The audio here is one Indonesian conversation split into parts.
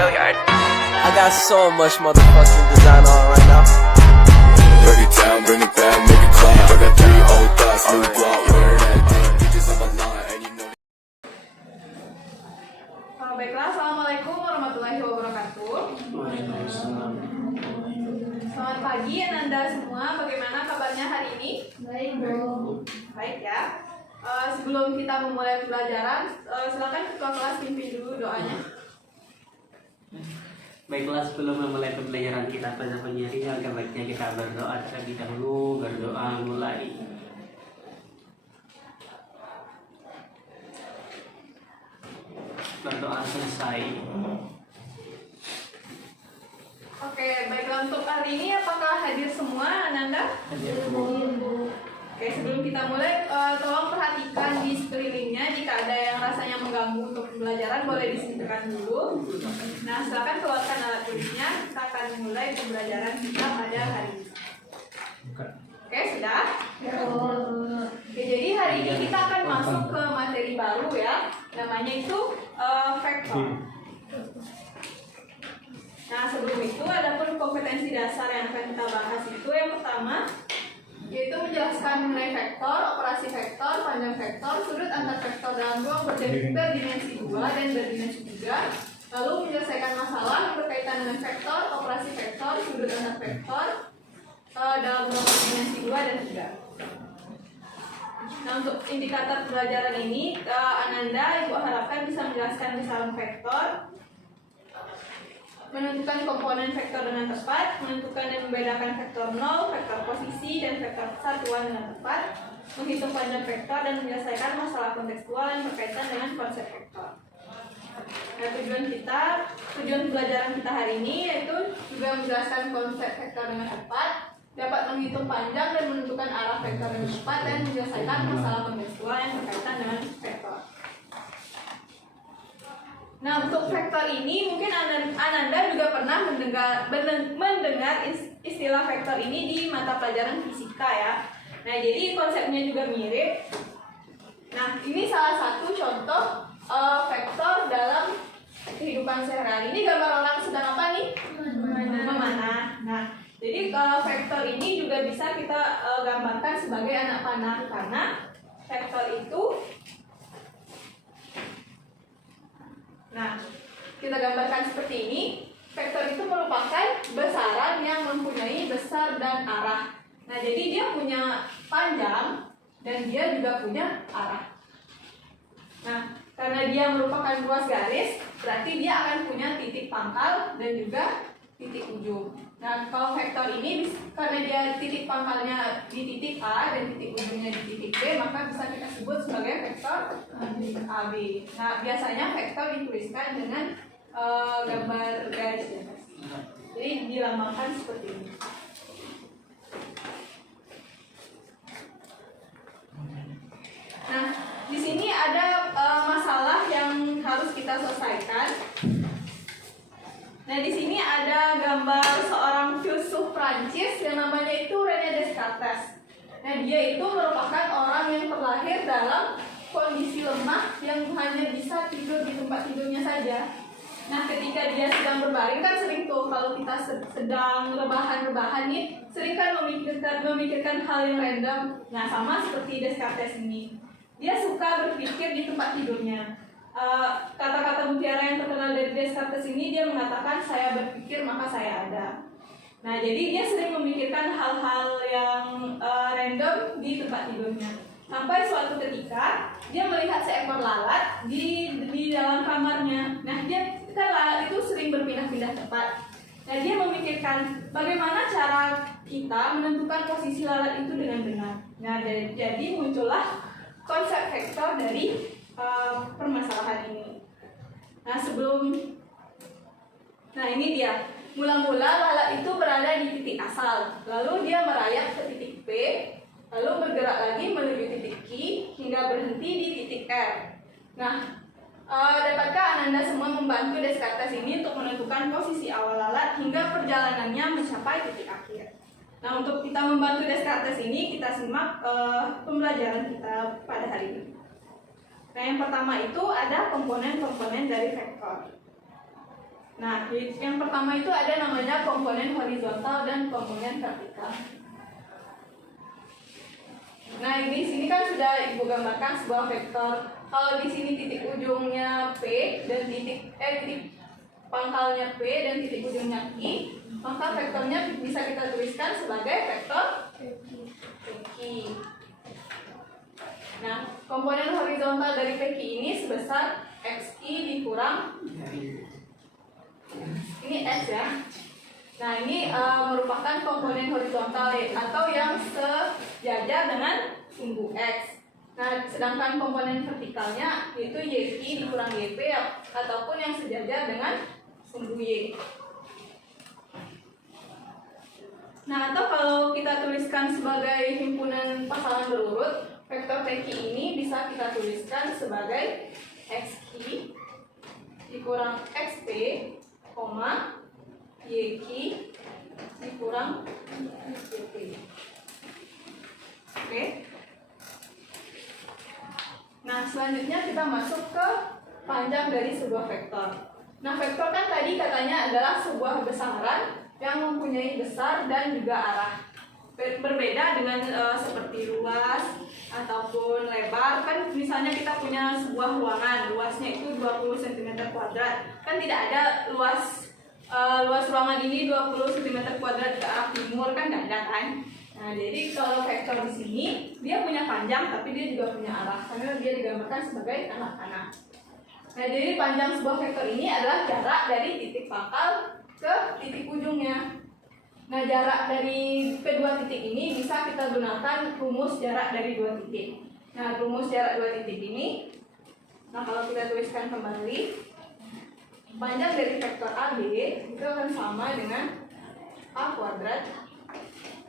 I got so much motherfucking design on right now. Break it down, bring it back, make it clap. I got 3 old thoughts, new block, where that damn bitches on my line, and you know. Baiklah, assalamualaikum warahmatullahi wabarakatuh. Selamat pagi Ananda semua. Bagaimana kabarnya hari ini? Baik, Bu. Baik ya. Sebelum kita memulai pembelajaran, silakan ketua kelas pimpin dulu doanya. Baiklah, sebelum memulai pembelajaran kita pada pagi hari, alangkah baiknya kita berdoa terlebih dahulu. Berdoa mulai. Berdoa selesai. Oke, baiklah untuk hari ini apakah hadir semua Ananda? Hadir. Oke, sebelum kita mulai, tolong perhatikan di sekelilingnya. Jika ada yang rasanya mengganggu untuk pembelajaran, boleh disingkirkan dulu. Nah, silakan keluarkan alat tulisnya. Kita akan memulai pembelajaran kita pada hari ini. Oke, sudah? Oke, jadi hari ini kita akan masuk ke materi baru ya. Namanya itu vektor. Nah, sebelum itu ada pun kompetensi dasar yang akan kita bahas itu. Yang pertama yaitu menjelaskan mengenai vektor, operasi vektor, panjang vektor, sudut antar vektor dalam ruang berdimensi 2 dan berdimensi 3. Lalu menyelesaikan masalah yang berkaitan dengan vektor, operasi vektor, sudut antar vektor dalam ruang berdimensi 2 dan 3. Nah, untuk indikator pelajaran ini, Ananda Ibu harapkan bisa menjelaskan misalan vektor, menentukan komponen vektor dengan tepat, menentukan dan membedakan vektor 0, vektor posisi, dan vektor kesatuan dengan tepat, menghitung panjang vektor, dan menyelesaikan masalah kontekstual yang berkaitan dengan konsep vektor. Nah, tujuan pembelajaran kita hari ini yaitu juga menjelaskan konsep vektor dengan tepat, dapat menghitung panjang dan menentukan arah vektor dengan tepat, dan menyelesaikan masalah kontekstual yang berkaitan dengan vektor. Nah, untuk vektor ini mungkin Ananda juga pernah mendengar istilah vektor ini di mata pelajaran fisika ya. Nah, jadi konsepnya juga mirip. Nah, ini salah satu contoh vektor dalam kehidupan sehari-hari. Ini gambar orang sedang apa nih? Memanah. Nah, jadi vektor ini juga bisa kita gambarkan sebagai anak panah karena vektor itu. Nah, kita gambarkan seperti ini. Vektor itu merupakan besaran yang mempunyai besar dan arah. Nah, jadi dia punya panjang dan dia juga punya arah. Nah, karena dia merupakan ruas garis, berarti dia akan punya titik pangkal dan juga titik ujung. Nah, kalau vektor ini karena dia titik pangkalnya di titik A dan titik ujungnya di titik B, maka bisa kita sebut sebagai vektor AB. Nah, biasanya vektor dituliskan dengan gambar garis ya. Jadi dilambangkan seperti ini. Nah, di sini ada masalah yang harus kita selesaikan. Nah, di sini ada gambar seorang filsuf Prancis yang namanya itu René Descartes. Nah, dia itu merupakan orang yang terlahir dalam kondisi lemah yang hanya bisa tidur di tempat tidurnya saja. Nah, ketika dia sedang berbaring kan sering tuh kalau kita sedang rebahan nih, sering kan memikirkan hal yang random. Nah, sama seperti Descartes ini. Dia suka berpikir di tempat tidurnya. Kata-kata mutiara yang terkenal dari Descartes ini, dia mengatakan saya berpikir maka saya ada. Nah, jadi dia sering memikirkan hal-hal yang random di tempat tidurnya. Sampai suatu ketika dia melihat seekor lalat di dalam kamarnya. Nah, dia kan lalat itu sering berpindah-pindah tempat. Nah, dia memikirkan bagaimana cara kita menentukan posisi lalat itu dengan benar. Nah, jadi muncullah konsep vektor dari permasalahan ini. Nah, ini dia. Mula-mula lalat itu berada di titik asal, lalu dia merayap ke titik P, lalu bergerak lagi menuju titik Q hingga berhenti di titik R. Nah, dapatkah Ananda semua membantu Descartes ini untuk menentukan posisi awal lalat hingga perjalanannya mencapai titik akhir? Nah, untuk kita membantu Descartes ini, kita simak pembelajaran kita pada hari ini. Nah, yang pertama itu ada komponen-komponen dari vektor. Nah, yang pertama itu ada namanya komponen horizontal dan komponen vertikal. Nah, di sini kan sudah Ibu gambarkan sebuah vektor. Kalau di sini titik ujungnya P dan titik pangkalnya P dan titik ujungnya I, maka vektornya bisa kita tuliskan sebagai vektor PQ. Nah, komponen horizontal dari PQ ini sebesar XI dikurang ini X ya. Nah, ini merupakan komponen horizontal atau yang sejajar dengan sumbu X. Nah, sedangkan komponen vertikalnya yaitu YI dikurang YP ataupun yang sejajar dengan sumbu Y. Nah, atau kalau kita tuliskan sebagai himpunan pasangan berurut, vektor PQ ini bisa kita tuliskan sebagai XI dikurang XP, YQ dikurang YP. Oke. Nah, selanjutnya kita masuk ke panjang dari sebuah vektor. Nah, vektor kan tadi katanya adalah sebuah besaran yang mempunyai besar dan juga arah. Berbeda dengan seperti luas ataupun lebar. Kan misalnya kita punya sebuah ruangan, luasnya itu 20 cm². Kan tidak ada luas ruangan ini 20 cm² ke arah timur, kan tidak ada kan? Nah, jadi kalau vektor di sini dia punya panjang tapi dia juga punya arah karena dia digambarkan sebagai anak-anak. Nah, jadi panjang sebuah vektor ini adalah jarak dari titik pangkal ke titik ujungnya. Nah, jarak dari kedua titik ini bisa kita gunakan rumus jarak dari dua titik. Nah, rumus jarak dua titik ini, nah kalau kita tuliskan kembali, panjang dari vektor AB itu akan sama dengan A kuadrat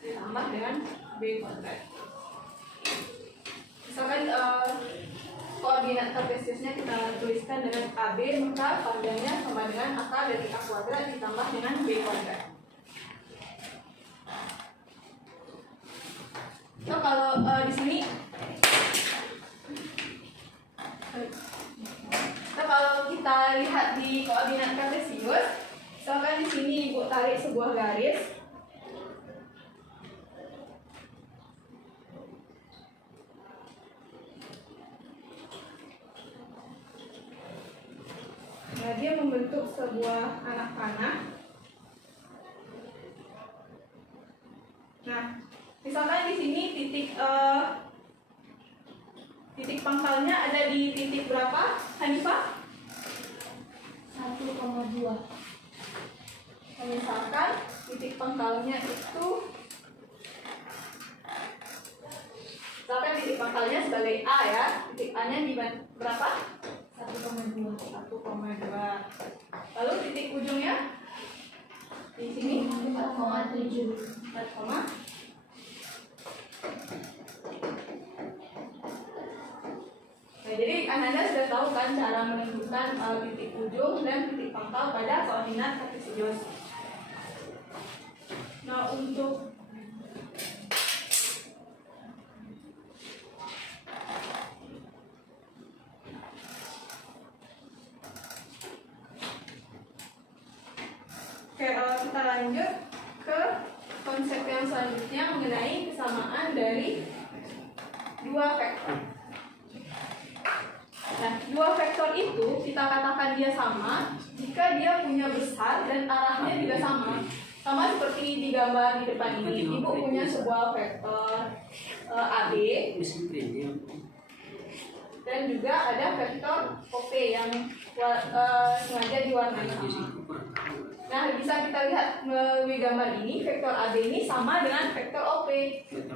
ditambah dengan B kuadrat. Misalkan koordinat kartesiusnya kita tuliskan dengan AB, maka panjangnya sama dengan akar dari A kuadrat ditambah dengan B kuadrat. So, kalau di sini kalau kita lihat di koordinat kartesius, misalkan di sini Ibu tarik sebuah garis. Nah, dia membentuk sebuah anak panah. Nah, misalkan di sini titik pangkalnya ada di titik berapa, Hanifah? 1,2. Misalkan titik pangkalnya itu, misalkan titik pangkalnya sebagai A ya, titik A nya di berapa? 1,2. Lalu titik ujungnya di sini 4,7. Nah, jadi Anda sudah tahu kan cara menentukan titik ujung dan titik pangkal pada koordinat kartesius. Nah, untuk kita lanjut ke konsep yang selanjutnya mengenai kesamaan dari dua vektor. Nah, dua vektor itu kita katakan dia sama jika dia punya besar dan arahnya juga sama. Sama seperti digambar di depan ini. Ibu punya sebuah vektor AB dan juga ada vektor OP yang sengaja diwarnai sama. Nah, bisa kita lihat melalui gambar ini, vektor AB ini sama dengan vektor OP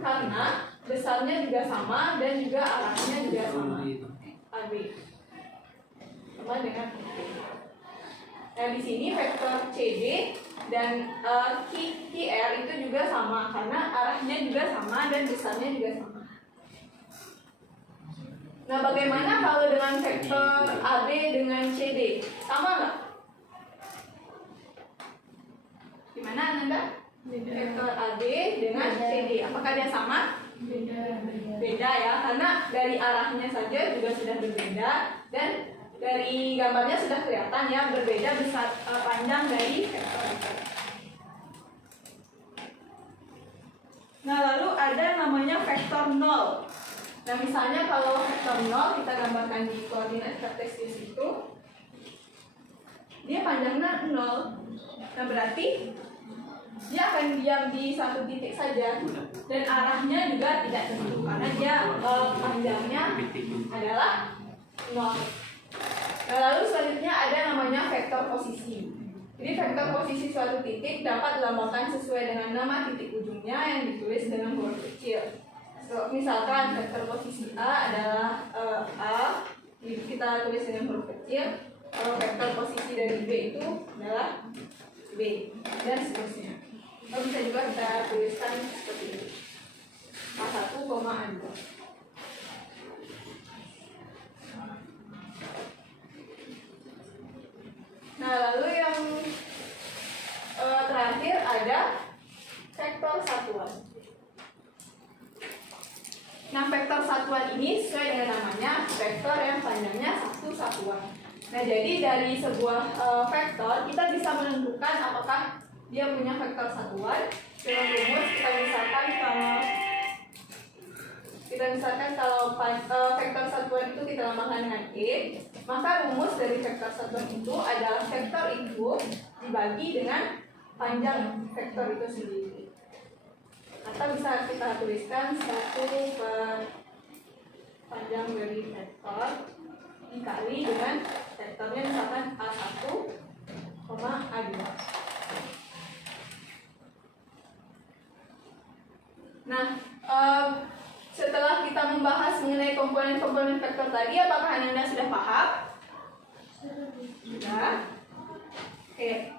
karena besarnya juga sama dan juga arahnya juga sama. AB sama dengan OP. Nah, di sini vektor CD dan QR itu juga sama karena arahnya juga sama dan besarnya juga sama. Nah, bagaimana kalau dengan vektor AB dengan CD? Sama nggak? Gimana Ananda? Vektor AB dengan CD, apakah dia sama? Beda ya, karena dari arahnya saja juga sudah berbeda dan dari gambarnya sudah kelihatan ya, berbeda besar panjang dari vektor itu. Nah, lalu ada namanya vektor 0. Nah, misalnya kalau vektor 0 kita gambarkan di koordinat kartesius itu, dia panjangnya 0. Nah, berarti dia akan diam di satu titik saja dan arahnya juga tidak tentu karena dia panjangnya adalah 0. Nah, lalu selanjutnya ada namanya vektor posisi. Jadi vektor posisi suatu titik dapat dilambangkan sesuai dengan nama titik ujungnya yang ditulis dengan huruf kecil. So, misalkan vektor posisi A adalah A, kita tulis dengan huruf kecil. Kalau vektor posisi dari B itu adalah B, dan seterusnya. Atau bisa juga kita tuliskan seperti ini, A1, A2. Nah, lalu yang terakhir ada vektor satuan. Nah, vektor satuan ini sesuai dengan namanya, vektor yang panjangnya satu satuan. Nah, jadi dari sebuah vektor kita bisa menentukan apakah dia punya vektor satuan. Dengan rumus kita misalkan kalau vektor satuan itu kita lambangkan dengan E, maka rumus dari vektor satuan itu adalah vektor itu dibagi dengan panjang vektor itu sendiri. Atau bisa kita tuliskan 1 per panjang dari vektor dikali dengan vektornya misalkan A1, A2. Nah, setelah kita membahas mengenai komponen-komponen vektor tadi, apakah Anda sudah paham? Sudah. Oke.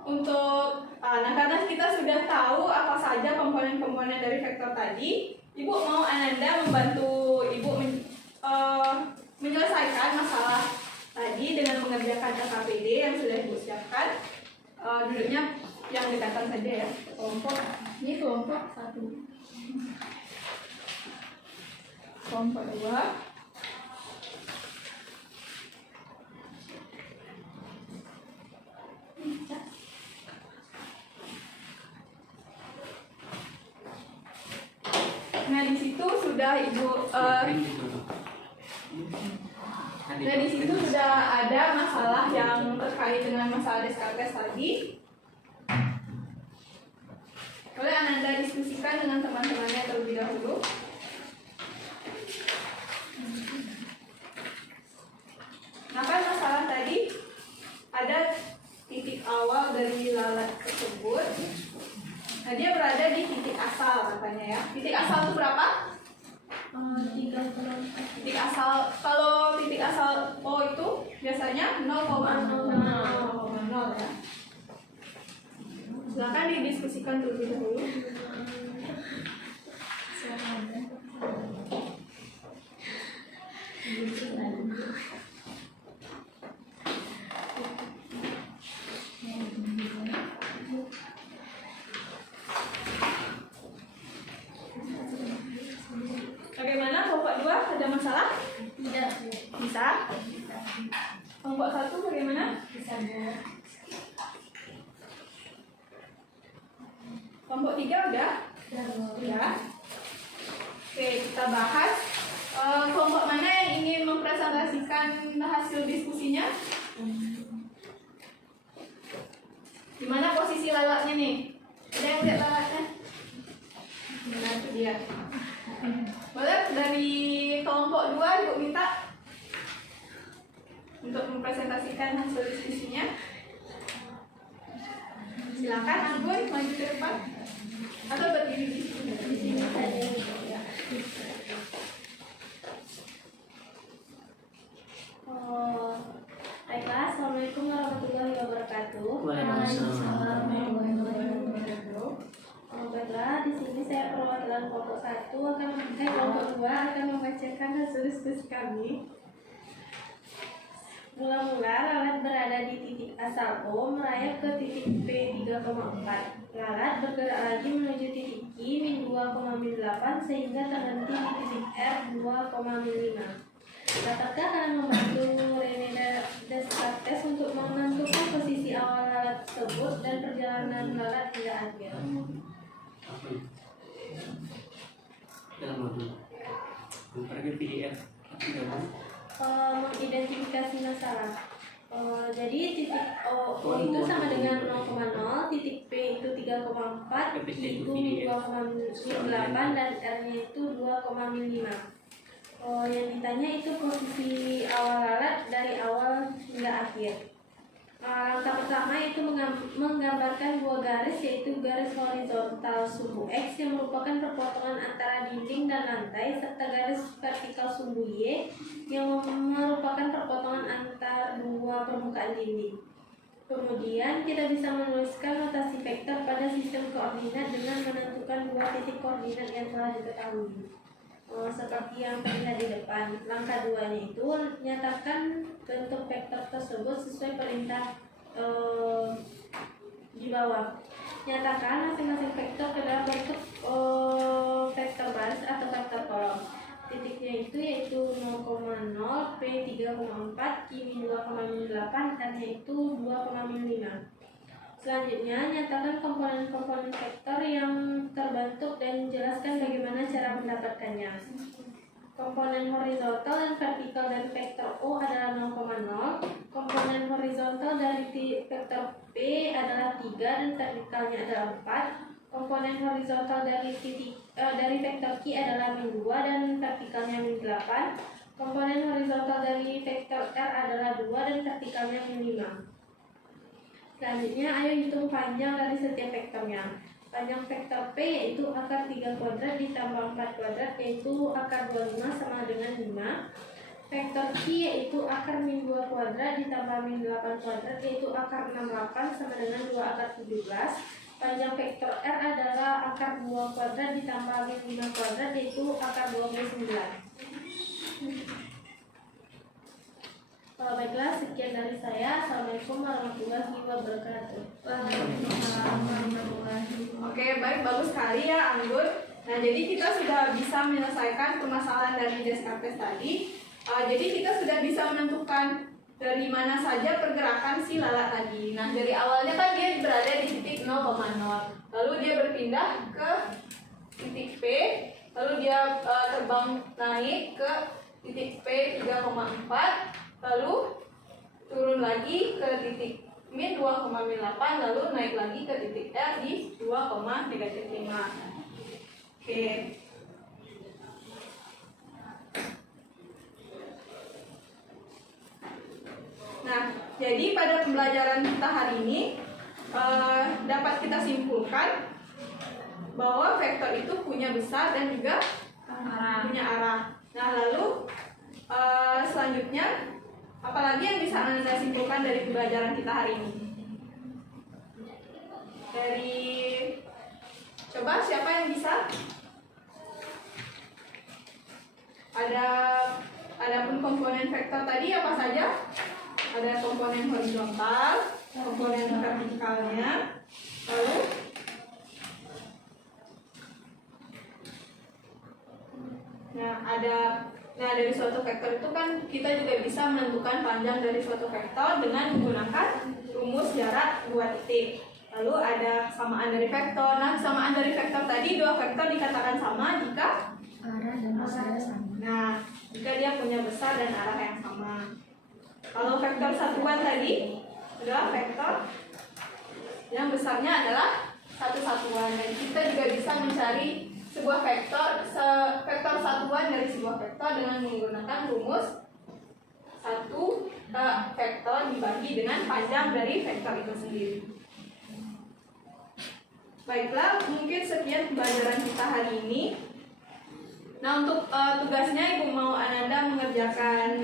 Untuk nah, karena kita sudah tahu apa saja komponen-komponen dari vektor tadi, Ibu mau Ananda membantu Ibu menyelesaikan masalah tadi dengan mengerjakan KKPD yang sudah Ibu siapkan. Duduknya yang dekatan saja ya. Ini kelompok 1. Kelompok 2. Nah, di situ sudah Ibu nah, di situ sudah ada masalah yang terkait dengan masalah Descartes tadi. Boleh Ananda diskusikan dengan teman-temannya terlebih dahulu. Nah, kan masalah tadi ada titik awal dari lalat tersebut. Nah, dia berada di titik asal katanya ya. Titik asal itu berapa? 3,4. Titik asal, kalau titik asal O itu biasanya 0,0 ya. Silakan didiskusikan terlebih dahulu. Bagaimana kelompok 2? Ada masalah? Tidak. Bisa? Kelompok 1 bagaimana? Bisa. Kelompok 3 udah? Udah. Oke, kita bahas kelompok mana yang ingin mempresentasikan hasil diskusinya? Di mana posisi lalatnya nih? Ada yang lihat lalatnya? Nah, itu dia. Boleh dari kelompok 2 Ibu minta untuk mempresentasikan hasil diskusinya. Silakan Anggun maju ke depan atau berdiri di sini saja. Baiklah, Assalamualaikum warahmatullahi wabarakatuh. Waalaikumsalam. Baiklah, di sini saya perwakilan kelompok 1 kelompok 2 akan membacakan hasil diskusi kami. Mula-mula lalat berada di titik asal O merayap ke titik P 3,4. Lalat bergerak lagi menuju titik Q min 2,8 sehingga terhenti di titik R 2,5. Dapatkah kalian membantu Rene Descartes untuk menentukan posisi awal lalat tersebut dan perjalanan lalat hingga akhir? Apa ini? Dalam modul. Pergi PDF. Tidak mau. Mengidentifikasi masalah. Jadi titik O itu sama dengan 0,0, titik P itu 3,4, I itu 2,8 dan R-nya itu 2,5. Yang ditanya itu posisi awal lalat dari awal hingga akhir. Langkah pertama itu menggambarkan dua garis, yaitu garis horizontal sumbu X yang merupakan perpotongan antara dinding dan lantai, serta garis vertikal sumbu Y yang merupakan perpotongan antara dua permukaan dinding. Kemudian kita bisa menuliskan notasi vektor pada sistem koordinat dengan menentukan dua titik koordinat yang telah diketahui. Seperti yang terlihat di depan. Langkah 2-nya itu nyatakan bentuk vektor tersebut sesuai perintah di bawah. Nyatakan masing-masing vektor ke dalam bentuk vektor baris atau vektor kolom. Titiknya itu yaitu 0,0, P 3,4, Q 2,8, R-nya itu 2,5. Selanjutnya, nyatakan komponen-komponen vektor yang terbentuk dan jelaskan bagaimana cara mendapatkannya. Komponen horizontal dan vertikal dari vektor O adalah 0,0. Komponen horizontal dari vektor P adalah 3 dan vertikalnya adalah 4. Komponen horizontal dari vektor Q adalah -2 dan vertikalnya -8. Komponen horizontal dari vektor R adalah 2 dan vertikalnya -5. Selanjutnya, ayo hitung panjang dari setiap vektornya. Panjang vektor P yaitu akar 3 kuadrat ditambah 4 kuadrat yaitu akar 25 sama dengan 5. Vektor Q yaitu akar -2 kuadrat ditambah -8 kuadrat yaitu akar 68 sama dengan 2 akar 17. Panjang vektor R adalah akar 2 kuadrat ditambah -5 kuadrat yaitu akar 29. Baiklah, sekian dari saya. Assalamualaikum warahmatullahi wabarakatuh. Oke, baik, bagus sekali ya Anggun. Nah, jadi kita sudah bisa menyelesaikan permasalahan dari Descartes tadi. Jadi kita sudah bisa menentukan dari mana saja pergerakan si lalat tadi. Nah, dari awalnya kan dia berada di titik 0,0. Lalu dia berpindah ke titik P. Lalu dia terbang naik ke titik P 3,4. Lalu turun lagi ke titik min 2,8, lalu naik lagi ke titik R di 2,-5. Oke. Nah, jadi pada pembelajaran kita hari ini dapat kita simpulkan bahwa vektor itu punya besar dan juga punya arah. Nah, lalu selanjutnya apalagi yang bisa Anda simpulkan dari pembelajaran kita hari ini? Coba siapa yang bisa? Adapun komponen vektor tadi apa saja? Ada komponen horizontal, komponen vertikalnya, lalu dari suatu vektor itu kan kita juga bisa menentukan panjang dari suatu vektor dengan menggunakan rumus jarak 2 titik. Lalu ada kesamaan dari vektor. Nah, kesamaan dari vektor tadi, dua vektor dikatakan sama jika Arah dan besar sama. Nah, jika dia punya besar dan arah yang sama. Kalau vektor satuan tadi adalah vektor yang besarnya adalah satu satuan, dan kita juga bisa mencari sebuah vektor satuan dari sebuah vektor dengan menggunakan rumus satu vektor dibagi dengan panjang dari vektor itu sendiri. Baiklah, mungkin sekian pembelajaran kita hari ini. Nah, untuk tugasnya Ibu mau Ananda mengerjakan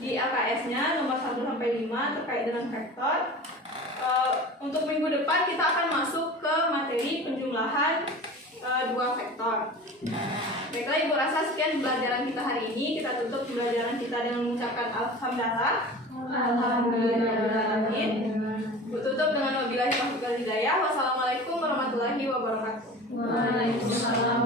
di LKS-nya nomor 1-5 terkait dengan vektor. Untuk minggu depan kita akan masuk ke materi penjumlahan dua vektor. Baiklah, Ibu rasa sekian pembelajaran kita hari ini. Kita tutup pembelajaran kita dengan mengucapkan Alhamdulillahirrahmanirrahim. Ibu tutup dengan wabillahi taufiq wal hidayah. Wassalamualaikum warahmatullahi wabarakatuh. Waalaikumsalam.